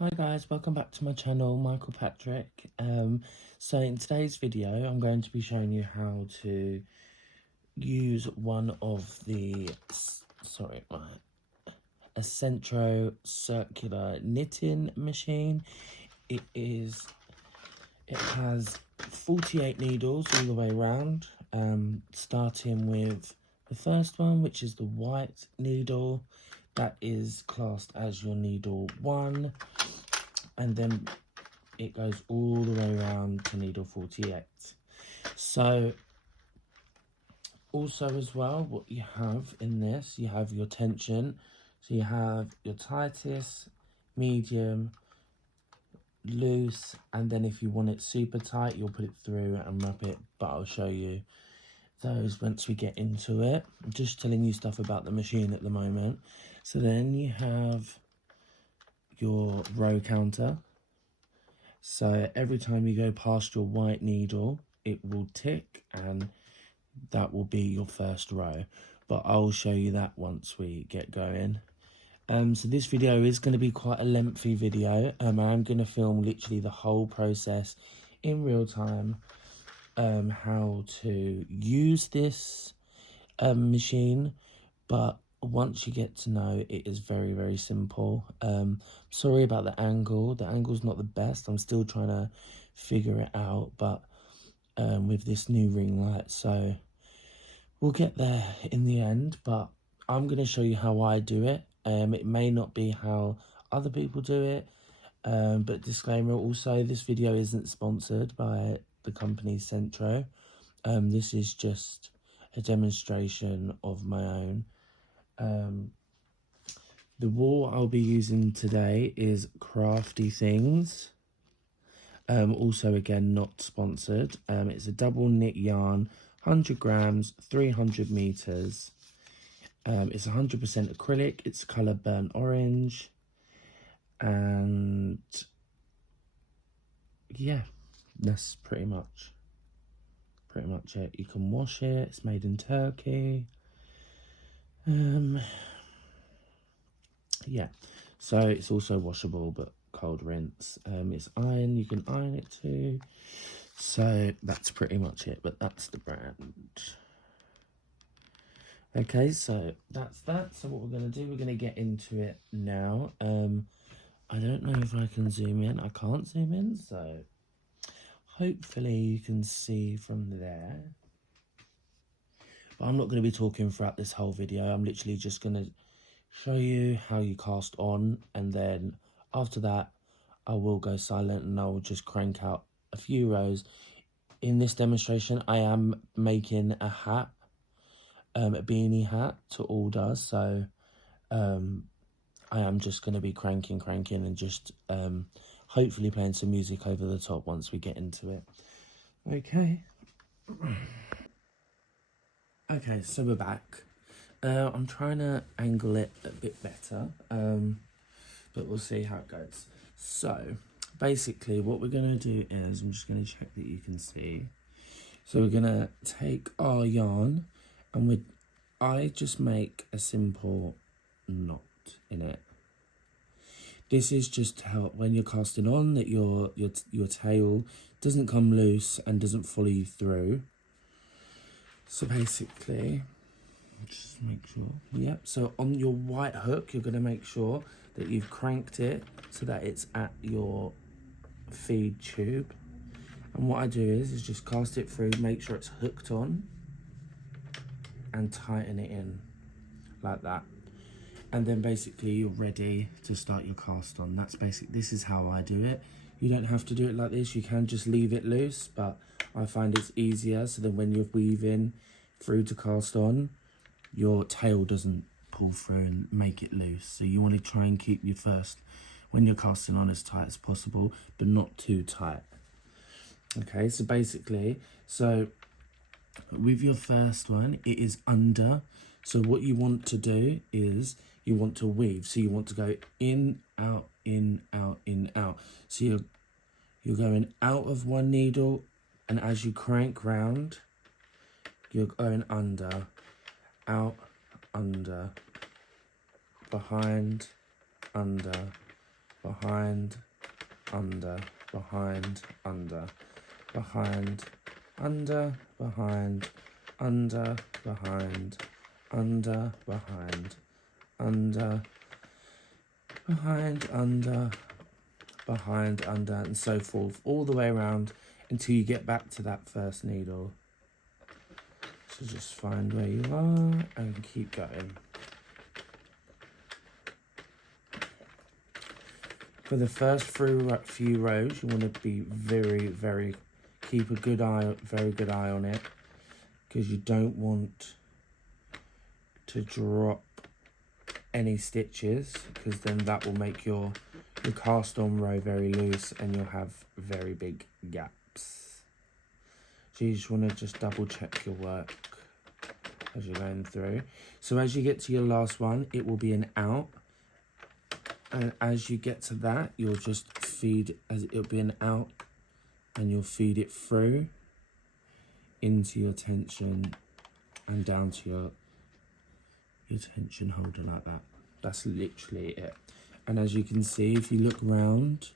Hi guys, welcome back to my channel, Michael Patrick. So in today's video, I'm going to be showing you how to use one of the, a Centro circular knitting machine. It has 48 needles all the way around, starting with the first one, which is the white needle. That is classed as your needle 1, and then it goes all the way around to needle 48. So also as well, what you have in this, you have your tension. So you have your tightest, medium, loose, and then if you want it super tight, you'll put it through and wrap it, but I'll show you those once we get into it. I'm just telling you stuff about the machine at the moment. So then you have your row counter. So every time you go past your white needle, it will tick, and that will be your first row. But I'll show you that once we get going. So this video is going to be quite a lengthy video. I'm going to film literally the whole process in real time. How to use this machine, but once you get to know, it is very, very simple. Sorry about the angle's not the best. I'm still trying to figure it out, but with this new ring light, so we'll get there in the end. But I'm going to show you how I do it. It may not be how other people do it, but disclaimer also, this video isn't sponsored by the company Sentro. This is just a demonstration of my own. The wool I'll be using today is Crafty Things. Also, again, not sponsored. It's a double knit yarn, 100 grams, 300 meters. It's 100% acrylic. It's colour burnt orange. And yeah, that's pretty much it. You can wash it. It's made in Turkey. Yeah, so it's also washable, but cold rinse. It's iron, you can iron it too. So that's pretty much it, but that's the brand. Okay, so that's that. So what we're going to do, we're going to get into it now. I don't know if I can zoom in. I can't zoom in, so hopefully you can see from there. But I'm not going to be talking throughout this whole video. I'm literally just going to show you how you cast on, and then after that I will go silent and I will just crank out a few rows. In this demonstration I am making a hat, a beanie hat to order, so I am just going to be cranking and just hopefully playing some music over the top once we get into it. Okay. Okay, so we're back. I'm trying to angle it a bit better, but we'll see how it goes. So basically what we're going to do is, I'm just going to check that you can see. So we're going to take our yarn, and I just make a simple knot in it. This is just to help when you're casting on, that your tail doesn't come loose and doesn't follow you through. So basically, just make sure, yep, so on your white hook, you're going to make sure that you've cranked it so that it's at your feed tube. And what I do is just cast it through, make sure it's hooked on, and tighten it in like that. And then basically you're ready to start your cast on. This is how I do it. You don't have to do it like this, you can just leave it loose, but I find it's easier, so then when you're weaving through to cast on, your tail doesn't pull through and make it loose. So you want to try and keep your first, when you're casting on, as tight as possible, but not too tight. Okay, so basically, with your first one, it is under. So what you want to do is you want to weave. So you want to go in, out, in, out, in, out. So you're going out of one needle, and as you crank round, you're going under, out, under, behind, under, behind, under, behind, under, behind, under, behind, under, behind, under, behind, under, behind, under, behind, under, and so forth, all the way around until you get back to that first needle. So just find where you are and keep going. For the first few rows, you want to be very, keep a good eye, very good eye on it, because you don't want to drop any stitches, because then that will make your cast on row very loose and you'll have very big gaps. So you just want to just double check your work as you're going through. So as you get to your last one, it will be an out. And as you get to that, you'll just feed, as it'll be an out, and you'll feed it through into your tension and down to your tension holder like that. That's literally it. And as you can see, if you look round,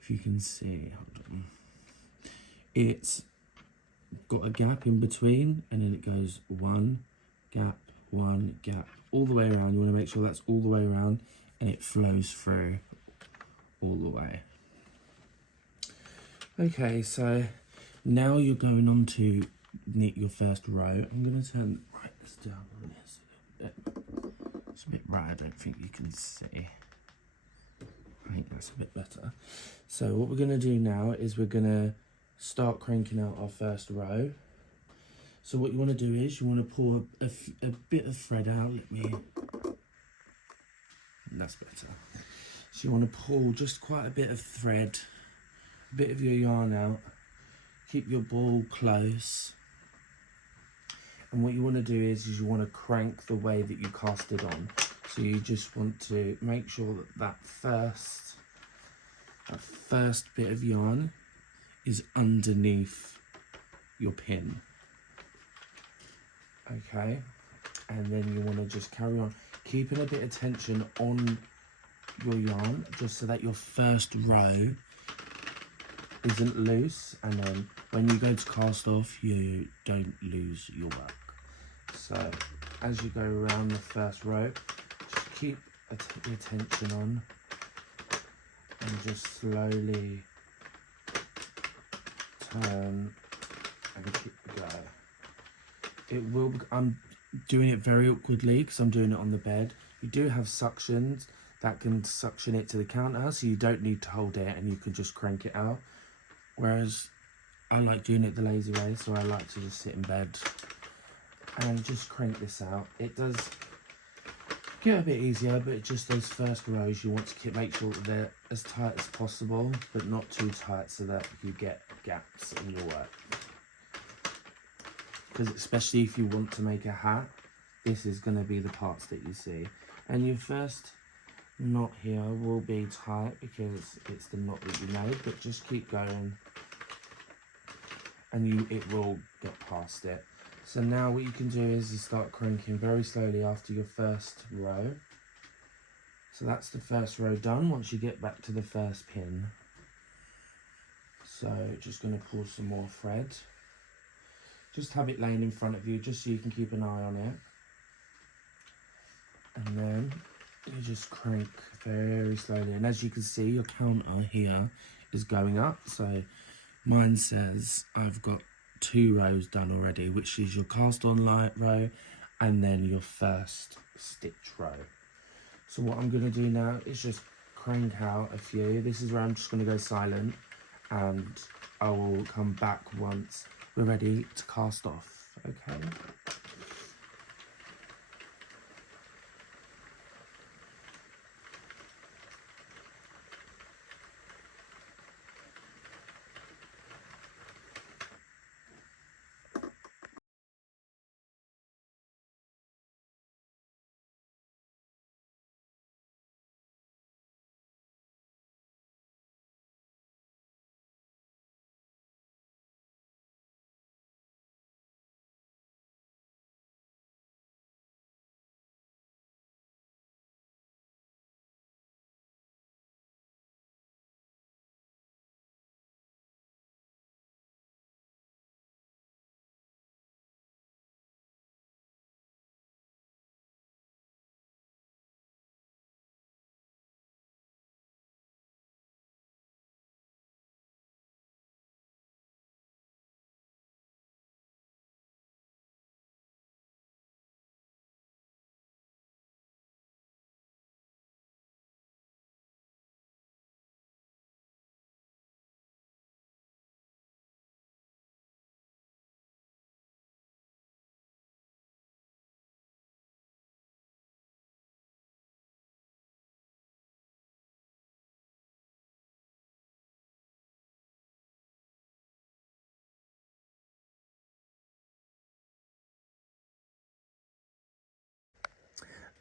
if you can see, hold on, it's got a gap in between, and then it goes one gap, all the way around. You want to make sure that's all the way around, and it flows through all the way. Okay, so now you're going on to knit your first row. I'm going to turn the brightness down on this a little bit. It's a bit bright, I don't think you can see. I think that's a bit better. So what we're going to do now is we're going to start cranking out our first row. So what you want to do is you want to pull a bit of thread out. Let me... That's better. So you want to pull just quite a bit of thread, a bit of your yarn out. Keep your ball close. And what you want to do is you want to crank the way that you cast it on. So you just want to make sure that first bit of yarn is underneath your pin. Okay, and then you want to just carry on keeping a bit of tension on your yarn, just so that your first row isn't loose, and then when you go to cast off, you don't lose your work. So as you go around the first row, just keep your tension on and just slowly turn and keep going. It will, I'm doing it very awkwardly because I'm doing it on the bed. You do have suctions that can suction it to the counter, so you don't need to hold it and you can just crank it out. Whereas I like doing it the lazy way, so I like to just sit in bed and just crank this out. It does get a bit easier, but just those first rows you want to make sure that they're as tight as possible, but not too tight so that you get gaps in your work. Because especially if you want to make a hat, this is going to be the parts that you see. And your first knot here will be tight because it's the knot that you made, but just keep going and it will get past it. So now what you can do is you start cranking very slowly after your first row. So that's the first row done once you get back to the first pin. So just going to pull some more thread. Just have it laying in front of you just so you can keep an eye on it. And then you just crank very slowly. And as you can see, your counter here is going up. So mine says I've got 2 rows done already, which is your cast on light row and then your first stitch row. So what I'm going to do now is just crank out a few. This is where I'm just going to go silent, and I will come back once we're ready to cast off. Okay.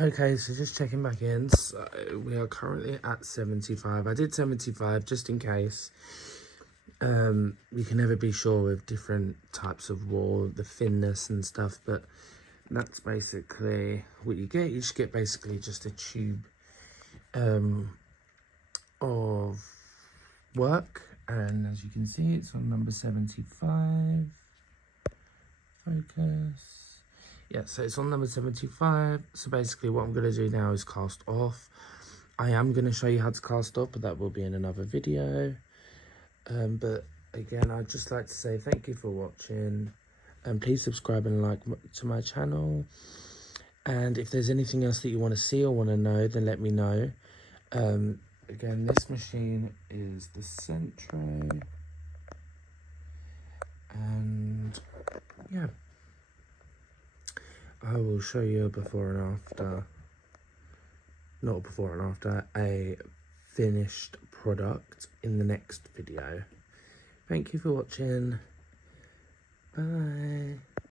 Okay, so just checking back in. So we are currently at 75. I did 75 just in case. You can never be sure with different types of wool, the thinness and stuff, but that's basically what you get. You just get basically just a tube of work, and as you can see, it's on number 75. Focus. Yeah, so it's on number 75. So basically what I'm going to do now is cast off. I am going to show you how to cast off, but that will be in another video. But again, I'd just like to say thank you for watching, and please subscribe and like to my channel. And if there's anything else that you want to see or want to know, then let me know. Again, this machine is the Sentro, and yeah, I will show you a before and after, not before and after, a finished product in the next video. Thank you for watching. Bye.